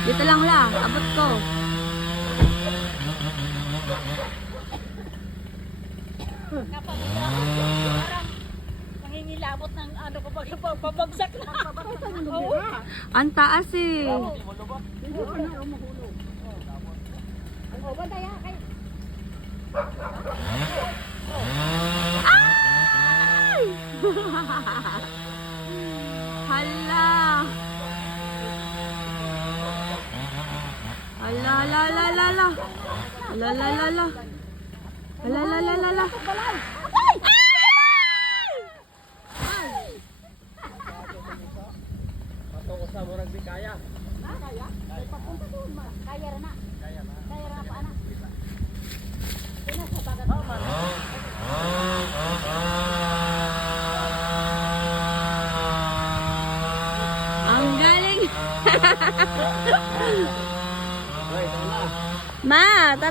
Dito lang la, abot ko. Parang nangingilabot ng ano ko pabagsak na. Oo. Ang taas eh. Oh, bantay ha kay. Ay! Hala. Hala, la, la, la, la. La, la, la, la. La, la, la, la, la. Ay! Patungo sa murag di kaya. Kaya? Papunta doon ma. Kaya ra na. Kaya ra pa ana. Ina sa bagat. Ang galing. Ay, tama na. Ma, tara.